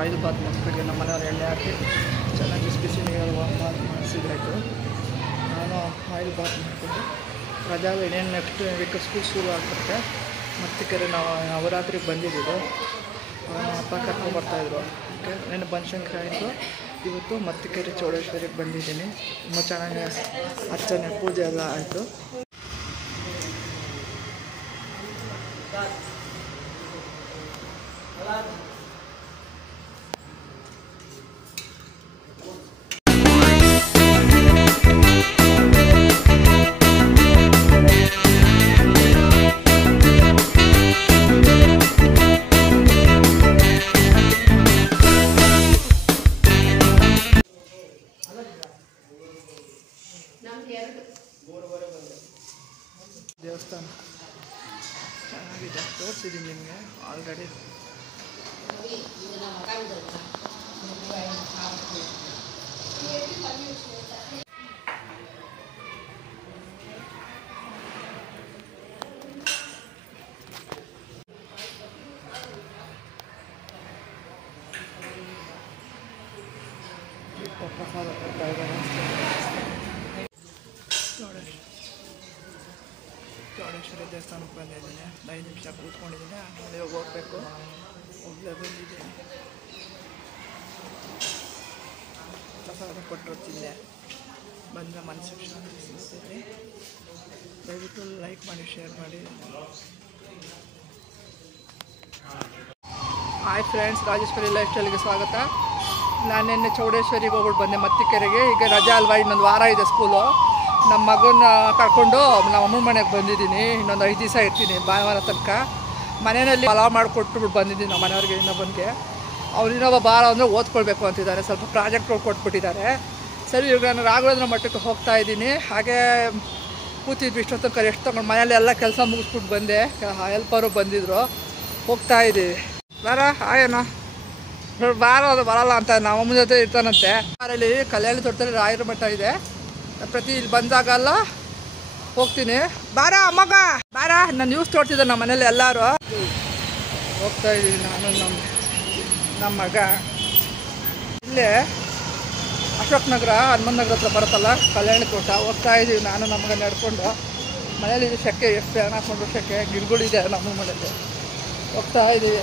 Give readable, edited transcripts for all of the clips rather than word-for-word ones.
Oil Baat ಮಾಡಿಸ್ಬಿಟ್ಟು ನಮ್ಮ ಮನೆಯವ್ರು ಎಣ್ಣೆ ಹಾಕಿ ಚೆನ್ನಾಗಿ ಬಿಸಿ ಬಿಸಿ ನೀರಲ್ಲಿ ಬಾತ್ ಮಾಡಿಸಿದಾಯಿತು. ನಾನು ಆಯಿಲ್ ಬಾತ್ ಮಾಡಿಕೊಂಡು ರಜಾ ಇನ್ನೇನು ನೆಕ್ಸ್ಟ್ ವೀಕ್ ಸ್ಕೂಲ್ ಶುರು ಆಗ್ಬಿಡುತ್ತೆ. ಮತ್ತಿಕೆರೆ ನಾವು ನವರಾತ್ರಿಗೆ ಬಂದಿದ್ದು ಅಪ್ಪ ಕರ್ಕೊಂಡ್ಬರ್ತಾಯಿದ್ರು. ಓಕೆ, ನೆನ್ನೆ ಬನಶಂಕರಿ ಆಯಿತು. ಇವತ್ತು ಮತ್ತಿಕೆರೆ ಚೌಡೇಶ್ವರಿಗೆ ಬಂದಿದ್ದೀನಿ. ತುಂಬ ಚೆನ್ನಾಗಿ ಅರ್ಚನೆ ಪೂಜೆ ಎಲ್ಲ ಆಯಿತು. ದೇವಸ್ಥಾನ ಚೆನ್ನಾಗಿದೆ, ತೋರಿಸಿದ್ದೀನಿ ನಿಮಗೆ ಆಲ್ರೆಡಿ. ಪ್ರಸಾದ ಕೊಡ್ತಾ ಇದ್ದಾರೆ. ಚೌಡೇಶ್ವರಿ ದೇವಸ್ಥಾನಕ್ಕೆ ಬಂದಿದ್ದೀನಿ. 5 ನಿಮಿಷ ಕೂತ್ಕೊಂಡಿದ್ದೀನಿ. ಆಮೇಲೆ ಹೋಗ್ಬೇಕು. ಒಬ್ಬಳೇ ಬಂದಿದ್ದೀನಿ. ಪ್ರಸಾದ ಕೊಟ್ಟರು ತಿಂದೆ. ಬಂದರೆ ಮನಸ್ಸಿಗೆ ಶಾಂತಿ ಸಿಗ್ತೈತೆ. ದಯವಿಟ್ಟು ಲೈಕ್ ಮಾಡಿ, ಶೇರ್ ಮಾಡಿ. ಹಾಯ್ ಫ್ರೆಂಡ್ಸ್, ರಾಜೇಶ್ವರಿ ಲೈಫ್ ಸ್ಟೈಲ್ಗೆ ಸ್ವಾಗತ. ನಾನು ನಿನ್ನೆ ಚೌಡೇಶ್ವರಿಗೆ ಹೋಗ್ಬಿಟ್ಟು ಬಂದೆ ಮತ್ತಿಕೆರೆಗೆ. ಈಗ ರಜಾ ಅಲ್ವಾ, ಇನ್ನೊಂದು ವಾರ ಇದೆ ಸ್ಕೂಲು. ನಮ್ಮ ಮಗನ ಕರ್ಕೊಂಡು ನಮ್ಮ ಅಮ್ಮನ ಮನೆಗೆ ಬಂದಿದ್ದೀನಿ. ಇನ್ನೊಂದು 5 ದಿವಸ ಇರ್ತೀನಿ, ಭಾನುವಾರ ತನಕ. ಮನೆಯಲ್ಲಿ ಪಲಾವ್ ಮಾಡಿಕೊಟ್ಬಿಟ್ಟು ಬಂದಿದ್ದೀನಿ ನಮ್ಮ ಮನೆಯವ್ರಿಗೆ. ಇನ್ನೊಬ್ಬನಿಗೆ ಅವ್ರು ಇನ್ನೊಬ್ಬ ಬಾರ ಅಂದರೆ ಓದ್ಕೊಳ್ಬೇಕು ಅಂತಿದ್ದಾರೆ. ಸ್ವಲ್ಪ ಪ್ರಾಜೆಕ್ಟ್ಗಳು ಕೊಟ್ಬಿಟ್ಟಿದ್ದಾರೆ. ಸರಿ, ಇವಾಗ ನಾನು ರಾಘವೇಂದ್ರ ಮಠಕ್ಕೆ ಹೋಗ್ತಾ ಇದ್ದೀನಿ. ಹಾಗೆ ಕೂತಿದ್ವಿ ಇಷ್ಟೊತ್ತು ತನಕ ರೆಸ್ಟ್ ತೊಗೊಂಡು. ಮನೇಲಿ ಎಲ್ಲ ಕೆಲಸ ಮುಗಿಸ್ಬಿಟ್ಟು ಬಂದೆ. ಹೆಲ್ಪರು ಬಂದಿದ್ದರು. ಹೋಗ್ತಾ ಇದ್ದೀವಿ. ಬಾರ ಆಯನ ಬಾರ, ಅದು ಬರಲ್ಲ ಅಂತ ನಮ್ಮ ಅಮ್ಮನ ಜೊತೆ ಇರ್ತಾನಂತೆ. ಅಲ್ಲಿ ಕಲ್ಯಾಣ ತೋಟದಲ್ಲಿ ರಾಯರ ಮಠ ಇದೆ. ಪ್ರತಿ ಇಲ್ಲಿ ಬಂದಾಗಲ್ಲ ಹೋಗ್ತೀನಿ. ಬಾರ ಮಗ ಬಾರ. ನಾನು ನ್ಯೂಸ್ ತೋರಿಸಿದ್ದೆ ನಮ್ಮ ಮನೇಲಿ ಎಲ್ಲರೂ. ಹೋಗ್ತಾ ಇದ್ದೀವಿ ನಾನು ನಮ್ಮ ಮಗ. ಇಲ್ಲೇ ಅಶೋಕ್ ನಗರ, ಹನುಮಂತ ನಗರ ಹತ್ರ ಬರುತ್ತಲ್ಲ ಕಲ್ಯಾಣ ತೋಟ. ಹೋಗ್ತಾ ಇದ್ದೀವಿ ನಾನು ನಮ್ಮ ಮಗ ನಡ್ಕೊಂಡು. ಮನೇಲಿ ಸೆಕೆ ಎಷ್ಟು ಫ್ಯಾನ್ ಹಾಕ್ಕೊಂಡು ಸೆಕೆ, ಗಿಡಗಳಿದೆ ನಮ್ಮ ಮನೇಲಿ. ಹೋಗ್ತಾ ಇದ್ದೀವಿ.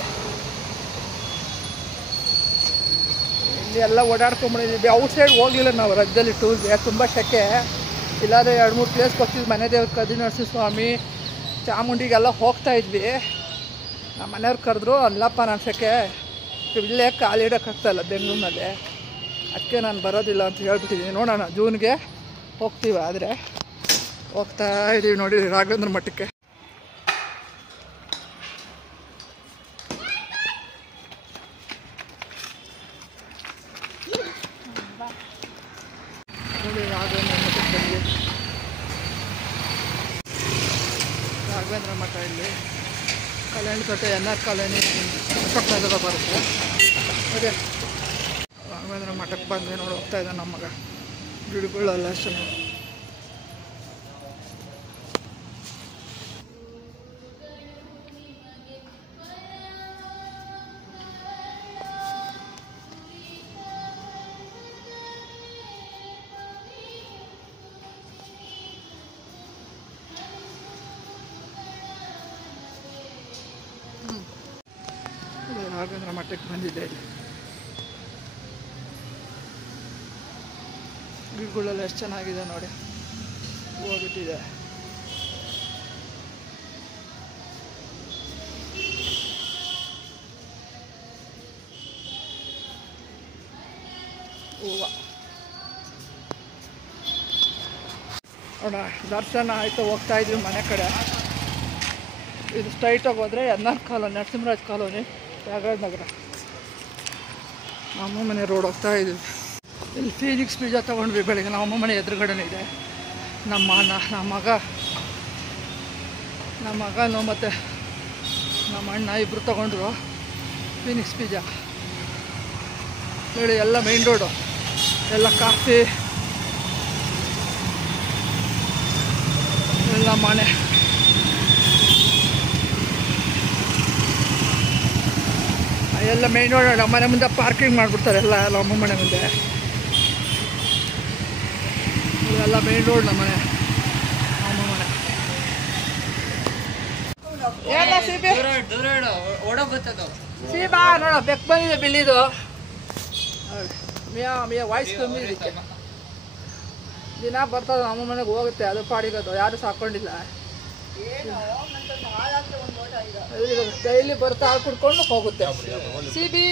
ಇಲ್ಲಿ ಎಲ್ಲ ಓಡಾಡ್ಕೊಂಡ್ಬಿಟ್ಟಿದ್ದೀವಿ. ಔಟ್ಸೈಡ್ ಹೋಗಲಿಲ್ಲ ನಾವು ರಜದಲ್ಲಿ ಟೂರ್ಗೆ. ತುಂಬ ಸೆಕೆ. ಇಲ್ಲಾಂದರೆ 2-3 ಪ್ಲೇಸ್ಗೆ ಹೋಗ್ತಿದ್ವಿ. ಮನೆ ದೇವ್ರ ಕದಿನರಸಿಂಹ ಸ್ವಾಮಿ, ಚಾಮುಂಡಿಗೆಲ್ಲ ಹೋಗ್ತಾ ಇದ್ವಿ. ನಮ್ಮ ಮನೆಯವ್ರು ಕರೆದ್ರು. ಅಲ್ಲಪ್ಪ ನಾನು ಸೆಕೆ ಇಲ್ಲೇ ಕಾಲಿಡೋಕ್ಕಾಗ್ತಾಯಿಲ್ಲ ಬೆಂಗಳೂರಿನಲ್ಲಿ, ಅದಕ್ಕೆ ನಾನು ಬರೋದಿಲ್ಲ ಅಂತ ಹೇಳ್ಬಿಟ್ಟಿದ್ದೀನಿ. ನೋಡೋಣ ಜೂನ್ಗೆ ಹೋಗ್ತೀವಿ. ಆದರೆ ಹೋಗ್ತಾ ಇದ್ದೀವಿ ನೋಡಿ ರಾಘವೇಂದ್ರ ಮಠಕ್ಕೆ. ನೋಡಿ ರಾಘವೇಂದ್ರ ಮಠಕ್ಕೆ ಬಂದ್ವಿ. ರಾಘವೇಂದ್ರ ಮಠ ಇಲ್ಲಿ ಕಲ್ಯಾಣ ತೋಟ, NR ಕಾಲೋನಿ, ಅಶೋಕ್ ನಗರ ಬರುತ್ತೆ. ಅದೇ ರಾಘವೇಂದ್ರ ಮಠಕ್ಕೆ ಬಂದ್ವಿ. ನೋಡಿ ಹೋಗ್ತಾ ಇದ್ದಾನೆ ನಮ್ಮ ಮಗ. ಗಿಡಗಳೆಲ್ಲ ಚೆನ್ನಾಗಿ. ರಾಘವೇಂದ್ರ ಮಠಕ್ಕೆ ಬಂದಿದ್ದೆ. ಗಿಡಗಳೆಲ್ಲ ಎಷ್ಟು ಚೆನ್ನಾಗಿದೆ ನೋಡಿ. ಹೋಗ್ಬಿಟ್ಟಿದೆ. ಹೂವು ನೋಡ. ದರ್ಶನ ಆಯಿತು. ಹೋಗ್ತಾ ಇದ್ವಿ ಮನೆ ಕಡೆ. ಇದು ಸ್ಟ್ರೈಟಾಗಿ ಹೋದರೆ NR colony, Narasimharaj colony, Raghavendra Nagar. ನಮ್ಮ ಮನೆ ರೋಡ್ ಹೋಗ್ತಾ ಇದ್ದೀವಿ. ಇಲ್ಲಿ ಫೀನಿಕ್ಸ್ ಬೀಜ ತೊಗೊಂಡ್ವಿ ಬೆಳಗ್ಗೆ. ನಮ್ಮ ಮನೆ ಎದುರುಗಡೆನೇ ಇದೆ. ನಮ್ಮ ಮಗನು ಮತ್ತು ನಮ್ಮ ಅಣ್ಣ ಇಬ್ಬರು ತೊಗೊಂಡ್ರು ಫೀನಿಕ್ಸ್ ಬೀಜ. ಹೇಳಿ ಎಲ್ಲ ಮೈನ್ ರೋಡು, ಎಲ್ಲ ಕಾಫಿ, ಎಲ್ಲ ಮನೆ. ಎಲ್ಲ ಮೇನ್ ರೋಡ್ ನಮ್ಮ ಮನೆ ಮುಂದೆ ಪಾರ್ಕಿಂಗ್ ಮಾಡಿಬಿಡ್ತಾರೆ ಎಲ್ಲ ನಮ್ಮ ಮನೆ ಮುಂದೆ. ಎಲ್ಲ ಮೇನ್ ರೋಡ್ ನಮ್ಮ ಮನೆ ಎಲ್ಲ ಸೀಬಾ ನೋಡ ಬೆಕ್ ಬಂದಿದೆ ಬಿಲ್ಲಿದು. ಮಿಯಾ ವಾಯ್ಸ್ ಕಮ್ಮಿ ಇದಕ್ಕೆ. ದಿನ ಬರ್ತದೆ ನಮ್ಮ ಮನೆಗೆ ಹೋಗುತ್ತೆ, ಅದು ಪಾಡಿಗೋದು, ಯಾರು ಸಾಕೊಂಡಿಲ್ಲ. ಡೈಲಿ ಬರ್ತಾ ಹಾಲು ಕುಡ್ಕೊಂಡು ಹೋಗುತ್ತೆ. ಸಿಬಿ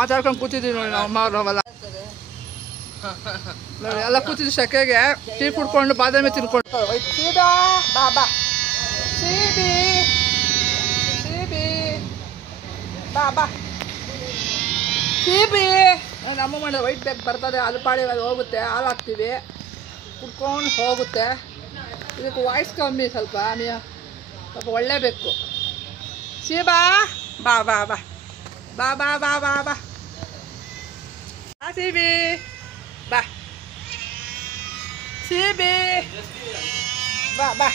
ಮಾತಾಡ್ಕೊಂಡು ಕೂತಿದ್ದೀವಿ ನೋಡಿ ನಾವು ಅಮ್ಮ ನಾವೆಲ್ಲ ನೋಡಿ ಎಲ್ಲ ಕೂತಿದ್ವಿ ಸೆಕೆಗೆ. ಟೀ ಕುಡ್ಕೊಂಡು ಬಾದಾಮಿ ತಿನ್ಕೊಂಡು ಸೀಬಾ ಬಾಬಾ ಸಿಬಿ ಸಿಬಿ ಬಾಬಾ ಸಿಬಿ ನಮ್ಮ ಮನೆ ವೈಟ್ ಬ್ಯಾಗ್ ಬರ್ತದೆ, ಹಾಲು ಪಾಡಿ ಹೋಗುತ್ತೆ, ಹಾಲು ಹಾಕ್ತೀವಿ, ಕುಡ್ಕೊಂಡು ಹೋಗುತ್ತೆ. ಇದಕ್ಕೆ ವಾಯ್ಸ್ ಕಮ್ಮಿ ಸ್ವಲ್ಪ ಒಳ್ಳೆ ಬೇಕು. ಸೀಬಾ ಬಾ ಬಾ ಬಾ ಬಾ ಬಾ ಬಾ ಬಾ ಬಾ ಸಿಬಿ ಬಾ ಸಿಬಿ ಬಾ ಬಾ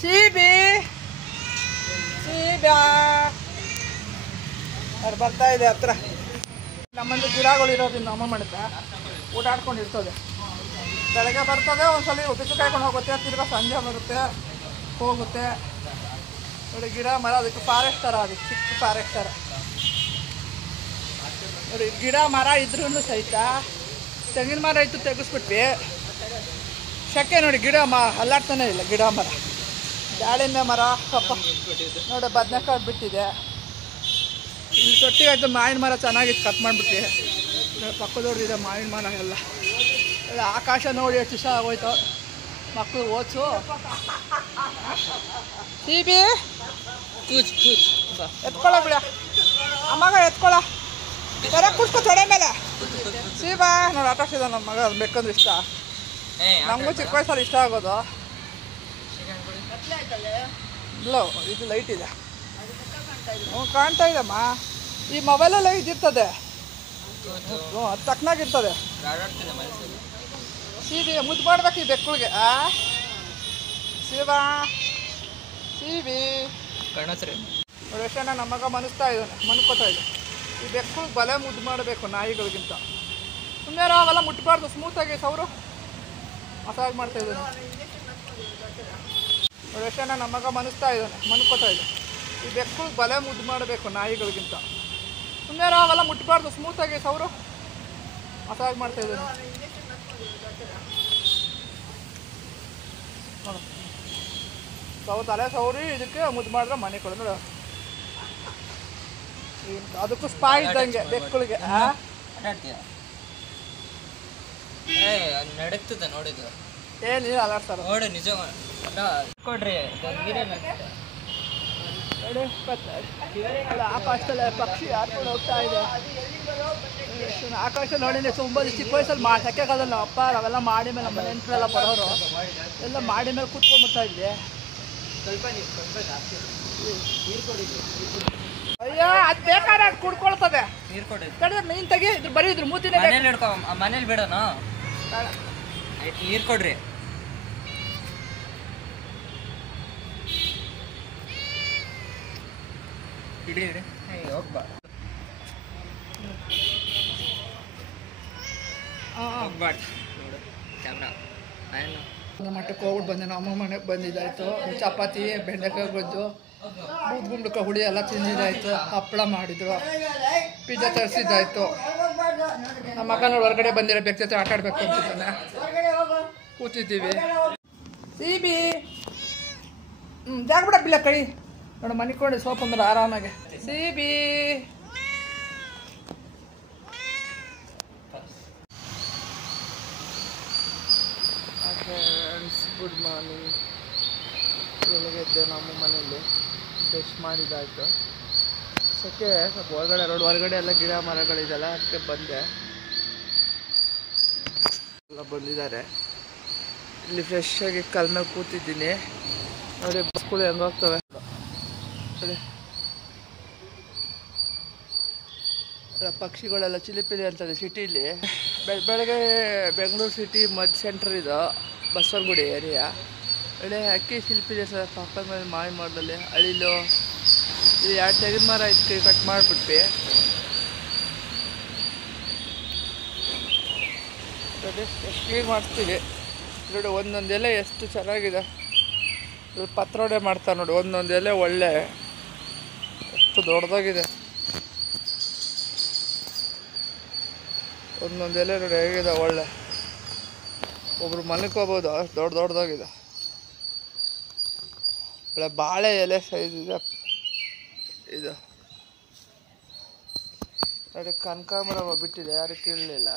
ಸಿಬಿ ಸೀಬಾ ಅವ್ರು ಬರ್ತಾ ಇದೆ ಹತ್ರ. ನಮ್ಮಲ್ಲಿ ಗಿಡಗಳು ಇರೋದ್ರಿಂದ ಅಮ್ಮ ಮಾಡುತ್ತೆ, ಊಟ ಆಡ್ಕೊಂಡು ಇರ್ತದೆ. ಬೆಳಗ್ಗೆ ಬರ್ತದೆ, ಒಂದ್ಸಲ ಬಿಸಿಲು ಕಾಯ್ಕೊಂಡು ಹೋಗುತ್ತೆ, ತಿರ್ಗಾ ಸಂಜೆ ಬರುತ್ತೆ ಹೋಗುತ್ತೆ. ನೋಡಿ ಗಿಡ ಮರ, ಅದಕ್ಕೆ ಫಾರೆಸ್ಟ್ ಥರ, ಅದಕ್ಕೆ ಚಿಕ್ಕ ಫಾರೆಸ್ಟ್ ಥರ. ನೋಡಿ ಗಿಡ ಮರ ಇದ್ರೂ ಸಹಿತ ತೆಂಗಿನ ಮರ ಇತ್ತು ತೆಗೆಸ್ಬಿಟ್ವಿ. ಶೆಕೆ ನೋಡಿ ಗಿಡ ಅಲ್ಲಾಡ್ತಾನೆ ಇಲ್ಲ ಗಿಡ ಮರ. ದಾಳಿಂಬೆ ಮರ ಸ್ವಲ್ಪ ನೋಡಿ ಬದನೆಕಾಯಿ ಬಿಟ್ಟಿದೆ. ಇಲ್ಲಿ ತೊಟ್ಟಿಗಾಯ್ತು ಮಾವಿನ ಮರ ಚೆನ್ನಾಗಿತ್ತು, ಕಟ್ ಮಾಡಿಬಿಟ್ವಿ. ಪಕ್ಕದವ್ರದಿದೆ ಮಾವಿನ ಮರ ಎಲ್ಲ. ಆಕಾಶ ನೋಡಿ ಎಷ್ಟು ದಿವಸ ಆಗೋಯ್ತು. ಮಕ್ಕಳು ಓದಿಸು ಸಿಬಿ ಎತ್ಕೊಳ್ಳ ಬಿಡ ಅಮ್ಮಗ ಎತ್ಕೊಳ್ಳ ಸರ ಕುಡ್ಸ್ಕೊ ತೊಡೆ ಮೇಲೆ. ಸೀಬಾ ನೋಡಿ ಆಕಾಶ ಇದೆ ನಮ್ಮ ಮಗ, ಅದು ಬೇಕಂದ್ರೆ ಇಷ್ಟ. ನಮಗೂ ಚಿಕ್ಕ ವಯಸ್ಸಲ್ಲಿ ಇಷ್ಟ ಆಗೋದು. ಇಲ್ಲ ಇದು ಲೈಟ್ ಇದೆ, ಹ್ಞೂ ಕಾಣ್ತಾ ಇದೆಮ್ಮ. ಈ ಮೊಬೈಲಲ್ಲಿ ಇದಿರ್ತದೆ, ಹ್ಞೂ ಅದು ತಕ್ಕನಾಗಿರ್ತದೆ. ಸೀಬಿ ಮುದ್ದು ಮಾಡ್ಬೇಕು ಈ ಬೆಕ್ಕುಳಿಗೆ. ಸೀಬಾ ಸೀಬಿ ಕಣಸ್ರಿ ನೋಡಿ ಎಷ್ಟಣ್ಣ ನಮ್ಮ ಮಗ ಮನಸ್ಕೋತಾ ಇದೆ. ಈ ಬೆಕ್ಕುಳಿಗೆ ಬಲೆ ಮುದ್ದು ಮಾಡಬೇಕು ನಾಯಿಗಳಿಗಿಂತ. ಸುಮ್ಮನೆ ಅವೆಲ್ಲ ಮುಟ್ಟಬಾರ್ದು, ಸ್ಮೂತಾಗಿ ಸವರು ಮಸಾಜ್ ಮಾಡ್ತಾ ಇದ್ದಾನೆ. ನೋಡಿ ಎಷ್ಟಣ್ಣ ನಮ್ಮ ಮಗ ಮನ್ಕೋತಾ ಇದೆ. ಈ ಬೆಕ್ಕುಳಿಗೆ ಬಲೆ ಮುದ್ದು ಮಾಡಬೇಕು ನಾಯಿಗಳಿಗಿಂತ. ಸುಮ್ಮನೆ ಅವೆಲ್ಲ ಮುಟ್ಟಬಾರ್ದು, ಸ್ಮೂತಾಗಿ ಸವರು ಮಸಾಜ್ ಮಾಡ್ತಾ ಇದ್ದಾನೆ. ನೋಡು ತಲೆ ಸೌರಿ ಇದಕ್ಕೆ ಮುದ್ದು ಮಾಡಿದ್ರೆ ಮನೆ ಕೊಡು. ನೋಡು ಅದಕ್ಕೂ ಸ್ಪಾ ಇದ್ದಂಗೆ ಬೆಕ್ಕುಳಿಗೆ. ನಡಕ್ತದ ನೋಡಿದ್ದು ಏನಿಲ್ಲ ಅಲ್ಲಾಡ್ತಾರೆ ನೋಡಿ ನಿಜ ಕೊಡ್ರಿ. ಆಕಾಶದಲ್ಲಿ ಪಕ್ಷಿ ಹಾರ್ಕೊಂಡು ಹೋಗ್ತಾ ಇದೆ. ಆಕಾಶ ನೋಡಿ ತುಂಬ ಚಿಕ್ಕ ವಯಸ್ಸಲ್ಲಿ ಸೆಕೆಗಾಲದಲ್ಲಿ ನಾವು ಅಪ್ಪ ನಾವೆಲ್ಲ ಮಾಡಿ ಮೇಲೆ ನಮ್ಮ ನೆಂಟರೆಲ್ಲ ಬರೋರು ಎಲ್ಲ ಮಾಡಿ ಮೇಲೆ ಕೂತ್ಕೊಂಡ್ಬಿಡ್ತಾ ಇದ್ವಿ. ಅಯ್ಯೋ ಅದು ಬೇಕಾದ್ರೆ ಅದು ಕುಡ್ಕೊಳ್ತದೆ. ನೀರು ಕೊಡಿ, ನೀನು ತೆಗಿ, ಇದ್ರ ಬರೀ ಇದ್ರ ಮೂತಿನೇ ಮನೇಲಿ ಬಿಡೋಣ. ನೀರು ಕೊಡ್ರಿ. ಹಿಡೀರಿ ಹೋಗ್ಬಾ ಹೋಗ್ಬಾರ್ದು ನೋಡು ಕ್ಯಾಮ್ರಾ. ನಮ್ಮ ಮಟ್ಟಕ್ಕೆ ಹೋಗ್ಬಿಟ್ಟು ಬಂದೆ. ನಮ್ಮ ಮನೆಗೆ ಬಂದಿದ್ದಾಯಿತು. ಚಪಾತಿ, ಬೆಂಡೆಕಾಯಿ ಗೊಜ್ಜು, ಬೂದ್ಗುಂಬಳಕಾಯಿ ಹುಳಿ ಎಲ್ಲ ತಿಂದಿದ್ದಾಯಿತು. ಹಪ್ಪಳ ಮಾಡಿದ್ರು, ಪಿಜ್ಜಾ ತರಿಸಿದ್ದಾಯಿತು. ನಮ್ಮ ಮಗನ ಹೊರಗಡೆ ಬಂದಿರೋ ಬೆಕ್ಕ ಜೊತೆ ಆಟ ಆಡಬೇಕು ಅಂತಿದ್ದಾನೆ. ಕೂತಿದ್ದೀವಿ. ಸಿಬಿ ಜಾಗ ಬಿಡಕ್ಕಿಲ್ಲ ಕೈ ನೋಡು, ಮನಿಕೊಂಡು ಸೋಪ್ ಅಂದ್ರೆ ಆರಾಮಾಗೆ. C B friends, good morning. ಬೆಳಗ್ಗೆ ಎದ್ದೆ ನಮ್ಮ ಮನೆಯಲ್ಲಿ ಬ್ರಷ್ ಮಾಡಿದ್ದಾಯಿತು. ಸಕ್ಕೆ ಸ್ವಲ್ಪ ಹೊರಗಡೆ ರೋಡ್ ಹೊರಗಡೆ ಎಲ್ಲ ಗಿಡ ಮರಗಳಿದೆಲ್ಲ, ಅದಕ್ಕೆ ಬಂದೆ. ಎಲ್ಲ ಬಂದಿದ್ದಾರೆ. ಇಲ್ಲಿ ಫ್ರೆಶ್ ಆಗಿ ಕಲ್ ಮೇಲೆ ಕೂತಿದ್ದೀನಿ ನೋಡಿ. ಬಸ್ಗಳು ಹೆಂಗೆ ಹೋಗ್ತವೆ ನೋಡಿ. ಪಕ್ಷಿಗಳೆಲ್ಲ ಚಿಲಿಪಿಲಿ ಅಂತದೆ ಸಿಟಿಲಿ. ಬೆಳಗ್ಗೆ ಬೆಂಗಳೂರು ಸಿಟಿ ಸೆಂಟ್ರ್ ಇದು ಬಸವನಗುಡಿ ಏರಿಯಾ. ಒಳ್ಳೆ ಅಕ್ಕಿ ಶಿಲ್ಪಿದೆ ಸರ್. ಪಕ್ಕದ ಮೇಲೆ ಮಾವಿ ಮಾಡದಲ್ಲಿ ಅಳಿಲು ಇದು 2 ತೆಂಗಿನ ಮರ ಇದಕ್ಕೆ ಕಟ್ ಮಾಡಿಬಿಟ್ವಿ. ನೋಡಿ ಎಷ್ಟು ಕ್ಲೀನ್ ಮಾಡ್ತೀವಿ ನೋಡಿ. ಒಂದೊಂದು ಎಲೆ ಎಷ್ಟು ಚೆನ್ನಾಗಿದೆ. ಇಲ್ಲಿ ಪತ್ರೊಡೆ ಮಾಡ್ತಾರೆ ನೋಡಿ. ಒಂದೊಂದು ಎಲೆ ಒಳ್ಳೆ ಎಷ್ಟು ದೊಡ್ಡದಾಗಿದೆ. ಒಂದೊಂದು ಎಲೆ ನೋಡಿ ಹೇಗಿದೆ ಒಳ್ಳೆ. ಒಬ್ರು ಮಲ್ಕೋಬೋದು ಅಷ್ಟು ದೊಡ್ಡದಾಗಿದೆ. ಒಳ್ಳೆ ಬಾಳೆ ಎಲೆ ಸೈಜ್ ಇದೆ ಇದು ನೋಡಿ. ಕನಕಾಂಬರ ಬಿಟ್ಟಿದೆ, ಯಾರು ಕೀಳಲಿಲ್ಲ.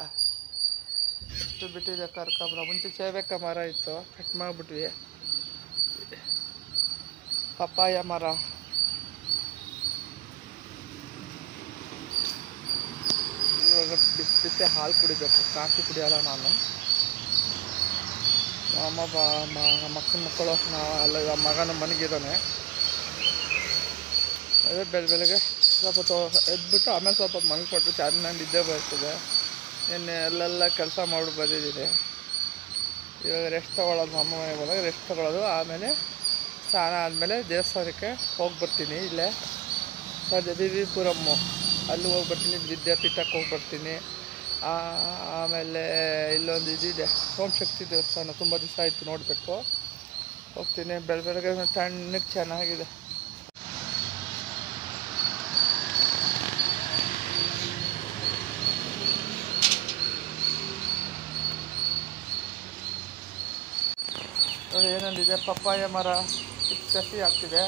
ಎಷ್ಟು ಬಿಟ್ಟಿದೆ ಕನಕಾಂಬರ. ಮುಂಚೆ ಚೇಬೇಕ ಮರ ಇತ್ತು, ಕಟ್ ಮಾಡಿಬಿಟ್ವಿ. ಪಪ್ಪಾಯ ಮರ, ಇವಾಗ ಬಿಸಿ ಬಿಸಿ ಹಾಲು ಕುಡಿಬೇಕು. ಕಾಫಿ ಕುಡಿಯೋಲ್ಲ ನಾನು. ನಮ್ಮ ಮಕ್ಕಳು ಅಲ್ಲ, ಈಗ ಮಗನ ಮನೆಗಿದ್ದಾನೆ. ಅದೇ ಬೆಳಗ್ಗೆ ಸ್ವಲ್ಪ ಎದ್ಬಿಟ್ಟು ಆಮೇಲೆ ಸ್ವಲ್ಪ ಮಲ್ಕೊಟ್ಟು ಚೆನ್ನಾಗಿ ನಿದ್ದೆ ಬರ್ತದೆ. ನಿನ್ನೆ ಅಲ್ಲೆಲ್ಲ ಕೆಲಸ ಮಾಡಿ ಬಂದಿದ್ದೀನಿ. ಇವಾಗ ರೆಸ್ಟ್ ತೊಗೊಳೋದು. ಅಮ್ಮ ಮನೆಗೆ ಬಂದಾಗ ರೆಸ್ಟ್ ತೊಗೊಳೋದು. ಆಮೇಲೆ ಸ್ನಾನ ಆದಮೇಲೆ ದೇವಸ್ಥಾನಕ್ಕೆ ಹೋಗಿ ಬರ್ತೀನಿ. ಇಲ್ಲೇ ಸಂಜೆ ವಿ ಪುರಮ್ಮು ಅಲ್ಲಿ ಹೋಗಿ ಬರ್ತೀನಿ. ವಿದ್ಯಾಪೀಠಕ್ಕೆ ಹೋಗಿ ಬರ್ತೀನಿ. ಆಮೇಲೆ ಇಲ್ಲೊಂದು ಇದಿದೆ, ಓಂಶಕ್ತಿ ದೇವಸ್ಥಾನ. ತುಂಬ ದಿವಸ ಆಯಿತು ನೋಡಬೇಕು. ಹೋಗ್ತೀನಿ. ಬೆಳಗ್ಗೆ ತಣ್ಣಗೆ ಚೆನ್ನಾಗಿದೆ. ನೋಡಿ ಏನೊಂದಿದೆ, ಪಪ್ಪಾಯ ಮರ ಕಸಿ ಆಗ್ತಿದೆ.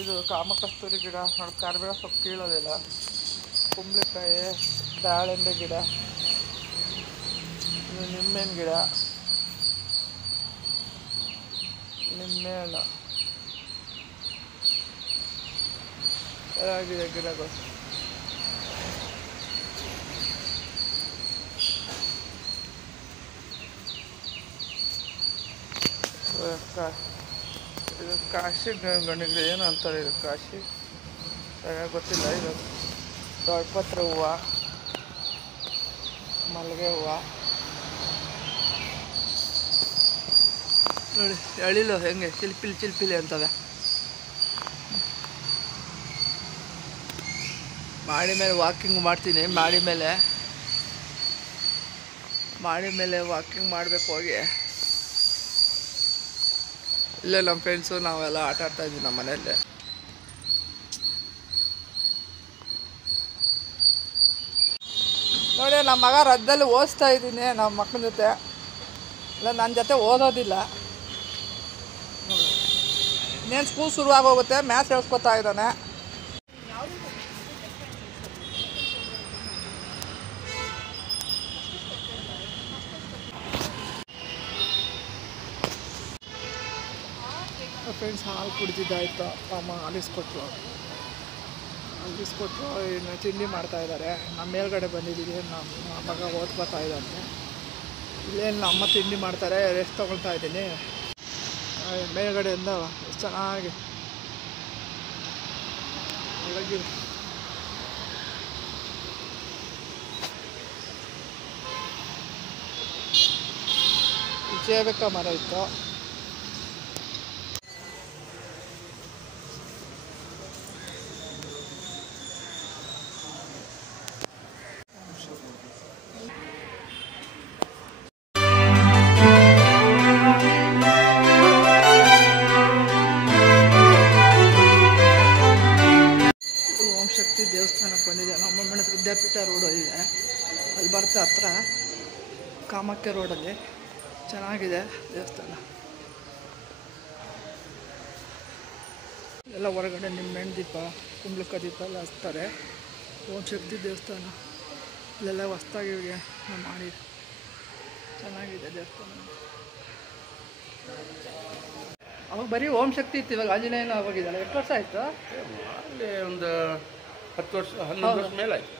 ಇದು ಕಾಮಕಸ್ತೂರಿ ಗಿಡ ನೋಡಿ. ಕರಿಬೇವು ಸೊಪ್ಪು ಕೀಳೋದಿಲ್ಲ. ಕುಂಬಳಕಾಯಿ, ದಾಳಿಂಬೆ ಗಿಡ, ಇದು ನಿಂಬೆಹಣ್ಣ ಗಿಡ, ನಿಂಬೆಹಣ್ಣು ಆಗಿದೆ ಗಿಡಗಳು. ಇದು ಕಾಶಿ ಗಣಿಗಳು ಏನು ಅಂತಾರೆ. ಇದು ಕಾಶಿ ಸರಿಯಾಗಿ ಗೊತ್ತಿಲ್ಲ. ಇದು ದೊಡ್ಡಪತ್ರ ಹೂವು, ಮಲ್ಲಿಗೆ ಹೂವು ನೋಡಿ. ಎಳಿಲು ಹೆಂಗೆ ಚಿಲ್ಪಿಲಿ ಅಂತವೆ. ಮಾಡಿ ಮೇಲೆ ವಾಕಿಂಗ್ ಮಾಡ್ತೀನಿ. ಮಾಡಿ ಮೇಲೆ ವಾಕಿಂಗ್ ಮಾಡಬೇಕು ಹೋಗಿ. ಇಲ್ಲೇ ನಮ್ಮ ಫ್ರೆಂಡ್ಸು ನಾವೆಲ್ಲ ಆಟ ಆಡ್ತಾಯಿದ್ವಿ ನಮ್ಮ ಮನೆಯಲ್ಲೇ. ನೋಡಿ ನಮ್ಮ ಮಗ ರಜದಲ್ಲಿ ಓದಿಸ್ತಾ ಇದ್ದೀನಿ ನಮ್ಮ ಮಕ್ಕಳ ಜೊತೆ. ಇಲ್ಲ ನನ್ನ ಜೊತೆ ಓದೋದಿಲ್ಲ. ಇನ್ನೇನು ಸ್ಕೂಲ್ ಶುರುವಾಗೋಗುತ್ತೆ. ಮ್ಯಾಥ್ಸ್ ಹೇಳ್ಸ್ಕೊತಾ ಇದ್ದಾನೆ. ಫ್ರೆಂಡ್ಸ್ ಹಾಲು ಕುಡಿದಿದ್ದಾಯ್ತು. ಅಮ್ಮ ಆಲಿಸ್ಕೊಟ್ರು. ಇನ್ನು ತಿಂಡಿ ಮಾಡ್ತಾಯಿದ್ದಾರೆ. ನಮ್ಮ ಮೇಲ್ಗಡೆ ಬಂದಿದ್ದೀವಿ. ನಮ್ಮ ಮಗ ಓದ್ಕೊತಾ ಇದ್ದಾನೆ. ಇಲ್ಲೇನು ನಮ್ಮ ತಿಂಡಿ ಮಾಡ್ತಾರೆ, ರೆಸ್ಟ್ ತೊಗೊಳ್ತಾ ಇದ್ದೀನಿ. ಮೇಲ್ಗಡೆಯಿಂದ ಎಷ್ಟು ಚೆನ್ನಾಗಿ ಒಳಗಿದೆ. ಚೇಬೇಕ ಮರ ಇತ್ತು. ದೇವಸ್ಥಾನಕ್ಕೆ ಬಂದಿದೆ. ನಮ್ಮ ಮನೆ ವಿದ್ಯಾಪೀಠ ರೋಡ್ ಇದೆ, ಅಲ್ಲಿ ಬರ್ತಾ ಹತ್ರ ಕಾಮಾಖ್ಯ ರೋಡಲ್ಲಿ. ಚೆನ್ನಾಗಿದೆ ದೇವಸ್ಥಾನ. ಎಲ್ಲ ಹೊರಗಡೆ ನಿಂಬೆಹಣ್ಣು ದೀಪ, ಕುಂಬಳಕಾಯಿ ದೀಪ ಎಲ್ಲ ಹಚ್ತಾರೆ. ಓಂ ಶಕ್ತಿ ದೇವಸ್ಥಾನ ಇಲ್ಲೆಲ್ಲ ಹೊಸ್ದಾಗಿ ಮಾಡಿ ಚೆನ್ನಾಗಿದೆ ದೇವಸ್ಥಾನ. ಅವಾಗ ಬರೀ ಓಂ ಶಕ್ತಿ ಇತ್ತು, ಇವಾಗ ಆಂಜನೇಯನ ಹೋಗಿದ್ದಲ್ಲ. ಎಷ್ಟು ವರ್ಷ ಆಯಿತು? ಅಲ್ಲಿ ಒಂದು 10 ವರ್ಷ 11 ವರ್ಷ ಮೇಲೆ ಆಯ್ತು.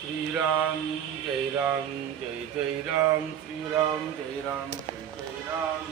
ಶ್ರೀರಾಮ್ ಜೈ ರಾಮ್ ಜೈ ಜೈ ರಾಮ್, ಶ್ರೀರಾಮ್ ಜೈ ರಾಮ್ ಜೈ ಜೈ ರಾಮ್.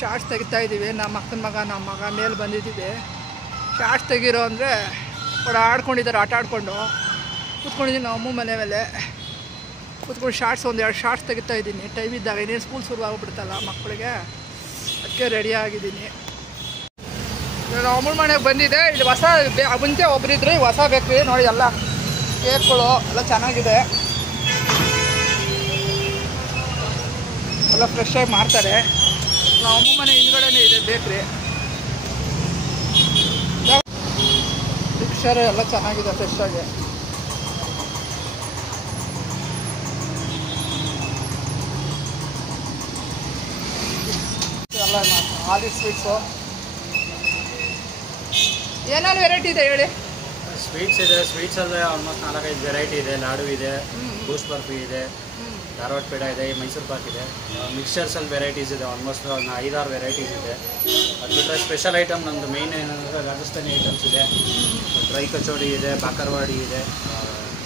ಶಾರ್ಟ್ಸ್ ತೆಗಿತಾ ಇದ್ದೀವಿ. ನಮ್ಮ ಅಕ್ಕನ ನಮ್ಮ ಮಗ ಮೇಲೆ ಬಂದಿದ್ದೀವಿ. ಶಾರ್ಟ್ಸ್ ತೆಗಿರೋ ಅಂದರೆ ಆಡ್ಕೊಂಡಿದ್ದಾರೆ, ಆಟ ಆಡ್ಕೊಂಡು ಕೂತ್ಕೊಂಡಿದ್ದೀನಿ. ನಾವು ಅಮ್ಮ ಮನೆ ಮೇಲೆ ಕೂತ್ಕೊಂಡು ಶಾರ್ಟ್ಸ್ 1-2 ಶಾರ್ಟ್ಸ್ ತೆಗಿತಾ ಇದ್ದೀನಿ. ಟೈಮ್ ಇದ್ದಾಗ ಇನ್ನೇನು ಸ್ಕೂಲ್ ಶುರು ಆಗ್ಬಿಡ್ತಲ್ಲ ಮಕ್ಕಳಿಗೆ, ಅದಕ್ಕೆ ರೆಡಿ ಆಗಿದ್ದೀನಿ. ನಾವು ಅಮ್ಮನ ಮನೆಗೆ ಬಂದಿದೆ. ಇಲ್ಲಿ ಹೊಸ ಮುಂಚೆ ಒಬ್ಬರಿದ್ರು, ಹೊಸ ಬೇಕ್ರಿ ನೋಡಿ. ಎಲ್ಲ ಕೇಕ್ಗಳು ಎಲ್ಲ ಚೆನ್ನಾಗಿದೆ, ಎಲ್ಲ ಫ್ರೆಶ್ ಆಗಿ ಮಾಡ್ತಾರೆ. ನಾವು ಅಮ್ಮ ಮನೆ ಹಿಂದ್ಗಡೆನೇ ಇದೆ ಬೇಕ್ರಿ. ಮಿಕ್ಸರ್ ಎಲ್ಲ ಚೆನ್ನಾಗಿದೆ ಫ್ರೆಶ್ ಆಗಿ. ಎಲ್ಲ ಆಲಿ ಸ್ವೀಟ್ಸು ಏನೇನು ವೆರೈಟಿ ಇದೆ ಹೇಳಿ. ಸ್ವೀಟ್ಸ್ ಇದೆ. ಸ್ವೀಟ್ಸಲ್ಲೇ ಆಲ್ಮೋಸ್ಟ್ 4-5 ವೆರೈಟಿ ಇದೆ. ಲಾಡು ಇದೆ, ಬೂಸ್ಟ್ ಬರ್ಫಿ ಇದೆ, ಧಾರವಾಡ ಪೇಡ ಇದೆ, ಮೈಸೂರು ಪಾಕ್ ಇದೆ. ಮಿಕ್ಸ್ಚರ್ಸಲ್ಲಿ ವೆರೈಟೀಸ್ ಇದೆ, ಆಲ್ಮೋಸ್ಟ್ 5-6 ವೆರೈಟೀಸ್ ಇದೆ. ಅದು ಬಿಟ್ಟರೆ ಸ್ಪೆಷಲ್ ಐಟಮ್ ನಮ್ಮದು ಮೇಯ್ನ್ ಏನಂದರೆ ರಾಜಸ್ಥಾನಿ ಐಟಮ್ಸ್ ಇದೆ. ಡ್ರೈ ಕಚೋಡಿ ಇದೆ, ಬಾಕರ್ವಾಡಿ ಇದೆ,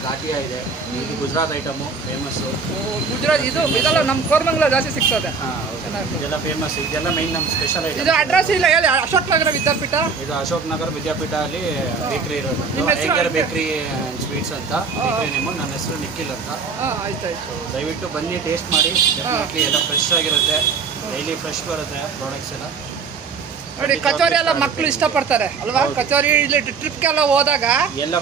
ಘಾಟಿಯಾ ಇದೆ. ಇದು ಗುಜರಾತ್ ಐಟಮು ಫೇಮಸ್ಸು. ಗುಜರಾತ್ ಇದೆಲ್ಲ ನಮ್ಮ ಕೋರಮಂಗಲ ಜಾಸ್ತಿ ಸಿಗ್ತದೆ. ಇದೆಲ್ಲ ಫೇಮಸ್. ಇದೆಲ್ಲ ಮೈನ್ ನಮ್ಮ ಸ್ಪೆಷಲ್ ಐಟಮ್. ಇದು ಅಡ್ರೆಸ್ ಇಲ್ಲ ಹೇಳಿ. ಅಶೋಕ್ ನಗರ ವಿದ್ಯಾಪೀಠ. ಇದು ಅಶೋಕ್ ನಗರ ವಿದ್ಯಾಪೀಠ ಅಲ್ಲಿ ಬೇಕ್ರಿ ಇರೋದು. ಐಗರ್ ಬೇಕ್ರಿ ಸ್ವೀಟ್ಸ್ ಅಂತ ಬೇಕ್ರಿ ನೇಮು. ನನ್ನ ಹೆಸರು ನಿಖಿಲ್ ಅಂತ. ಆಯ್ತಾಯ್ತು. ದಯವಿಟ್ಟು ಬನ್ನಿ, ಟೇಸ್ಟ್ ಮಾಡಿ. ಡೆಫಿನೆಟ್ಲಿ ಎಲ್ಲ ಫ್ರೆಶ್ ಆಗಿರುತ್ತೆ, ಡೈಲಿ ಫ್ರೆಶ್ ಬರುತ್ತೆ ಪ್ರಾಡಕ್ಟ್ಸ್ ಎಲ್ಲ. ನೋಡಿ ಕಚೋರಿ ಎಲ್ಲ ಮಕ್ಕಳು ಇಷ್ಟಪಡ್ತಾರೆ ಅಲ್ವಾ? ಕಚೋರಿ ಇಲ್ಲಿ ಟ್ರಿಪ್ಗೆಲ್ಲ ಹೋದಾಗ ಎಲ್ಲ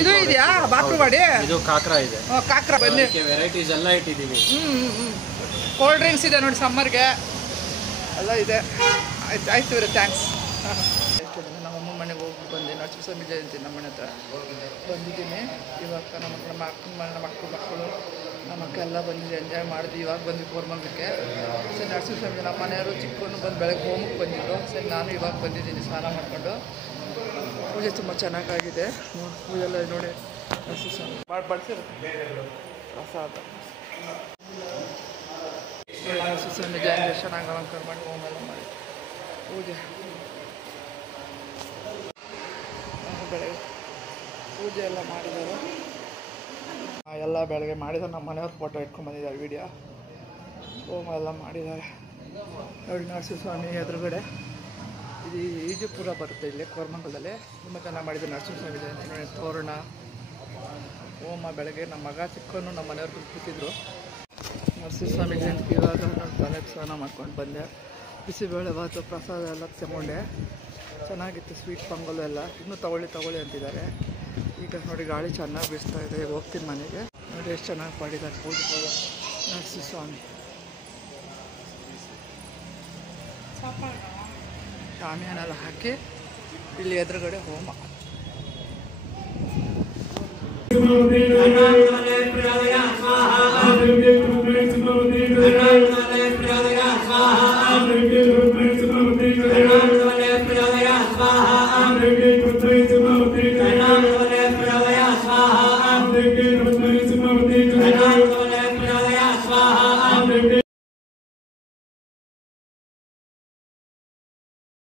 ಇದು ಇದೆಯಾ ಬಾಕ್ರವಾಡಿ? ಇದು ಕಾಕ್ರಾ ಇದೆ. ಕಾಕ್ರಾ ಬನ್ನಿ. ವೆರೈಟೀಸ್ ಎಲ್ಲ ಇಟ್ಟಿದ್ದೀವಿ. ಕೋಲ್ಡ್ ಡ್ರಿಂಕ್ಸ್ ಇದೆ ನೋಡಿ ಸಮ್ಮರ್ಗೆ ಎಲ್ಲ ಇದೆ. ಆಯ್ತು ಇವ್ರೆ, ಥ್ಯಾಂಕ್ಸ್. ನಮ್ಮ ಅಮ್ಮ ಮನೆಗೆ ಹೋಗಿ ಬಂದು ನರಸಿಂಹಸ್ವಾಮಿ ಜಯಂತಿ ನಮ್ಮ ಮನೆ ಹತ್ರ ಬಂದಿದ್ದೀನಿ. ಇವಾಗ ನಮ್ಮ ಅಕ್ಕನ ಮಕ್ಕಳು ನಮ್ಮ ಅಕ್ಕ ಎಲ್ಲ ಬಂದಿದ್ದು ಎಂಜಾಯ್ ಮಾಡಿದ್ವಿ. ಇವಾಗ ಬಂದ್ವಿ ಕೋರಮಂಗಲಕ್ಕೆ. ಸರಿ ನರಸಿಂಹಸ್ವಾಮಿ ನಮ್ಮ ಮನೆಯವರು ಚಿಕ್ಕವನ್ನು ಬಂದು ಬೆಳಗ್ಗೆ ಹೋಮಕ್ಕೆ ಬಂದಿದ್ರು. ಸರಿ ನಾನು ಇವಾಗ ಬಂದಿದ್ದೀನಿ ಸ್ನಾನ ಮಾಡಿಕೊಂಡು. ಪೂಜೆ ತುಂಬ ಚೆನ್ನಾಗಾಗಿದೆ. ಪೂಜೆ ಎಲ್ಲ ನೋಡಿ ನರಸಿಂಹಸ್ವಾಮಿ ಬಡಿಸಿರುತ್ತೆ ಪ್ರಸಾದ. ನರಸಿಂಹಸ್ವಾಮಿ ಜಯಂತಿ ಚೆನ್ನಾಗಿ ಅಲಂಕಾರ ಮಾಡಿ ಹೋಮ ಎಲ್ಲ ಮಾಡಿ ಪೂಜೆ ಬೆಳಗ್ಗೆ ಪೂಜೆ ಎಲ್ಲ ಮಾಡಿದ್ದಾರೆ. ಎಲ್ಲ ಬೆಳಗ್ಗೆ ಮಾಡಿದ್ದಾರೆ. ನಮ್ಮ ಮನೆಯವ್ರ ಫೋಟೋ ಇಟ್ಕೊಂಡು ಬಂದಿದ್ದಾರೆ, ವೀಡಿಯೋ ಹೋಮ ಎಲ್ಲ ಮಾಡಿದ್ದಾರೆ ನೋಡಿ. ನರಸಿಂಹಸ್ವಾಮಿ ಎದುರುಗಡೆ ಇದು ಈಜುಪುರ ಬರುತ್ತೆ ಇಲ್ಲಿ ಕೋರಮಂಗಲದಲ್ಲಿ. ತುಂಬ ಚೆನ್ನಾಗಿ ಮಾಡಿದ್ದಾರೆ ನರಸಿಂಹಸ್ವಾಮಿ ಜಯಂತಿ ನೋಡಿ. ತೋರಣ ಹೋಮ ಬೆಳಗ್ಗೆ ನಮ್ಮ ಮಗ ಚಿಕ್ಕವನು ನಮ್ಮ ಮನೆಯವ್ರಿಗೆ ಕೂತಿದ್ರು. ನರಸಿಂಹಸ್ವಾಮಿ ಜಯಂತಿ ಇವಾಗ ನಾನು ತಲೆಗೆ ಸ್ನಾನ ಮಾಡ್ಕೊಂಡು ಬಂದೆ. ಬಿಸಿಬೇಳೆ ಭಾತು ಪ್ರಸಾದ ಎಲ್ಲ ತಗೊಂಡೆ. ಚೆನ್ನಾಗಿತ್ತು. ಸ್ವೀಟ್ ಪೊಂಗಲು ಎಲ್ಲ ಇನ್ನೂ ತಗೊಳ್ಳಿ ಅಂತಿದ್ದಾರೆ. ಈಗ ನೋಡಿ ಗಾಳಿ ಚೆನ್ನಾಗಿ ಬೀಸ್ತಾ ಇದೆ. ಈಗ ಹೋಗ್ತೀನಿ ಮನೆಗೆ. ನೋಡಿ ಎಷ್ಟು ಚೆನ್ನಾಗಿ ಮಾಡಿದ್ದಾರೆ ಪೂಜೆ ನರಸಿಂಹಸ್ವಾಮಿ. ಶಾಮಿಯಾನೆಲ್ಲ ಹಾಕಿ ಇಲ್ಲಿ ಎದುರುಗಡೆ ಹೋಮ.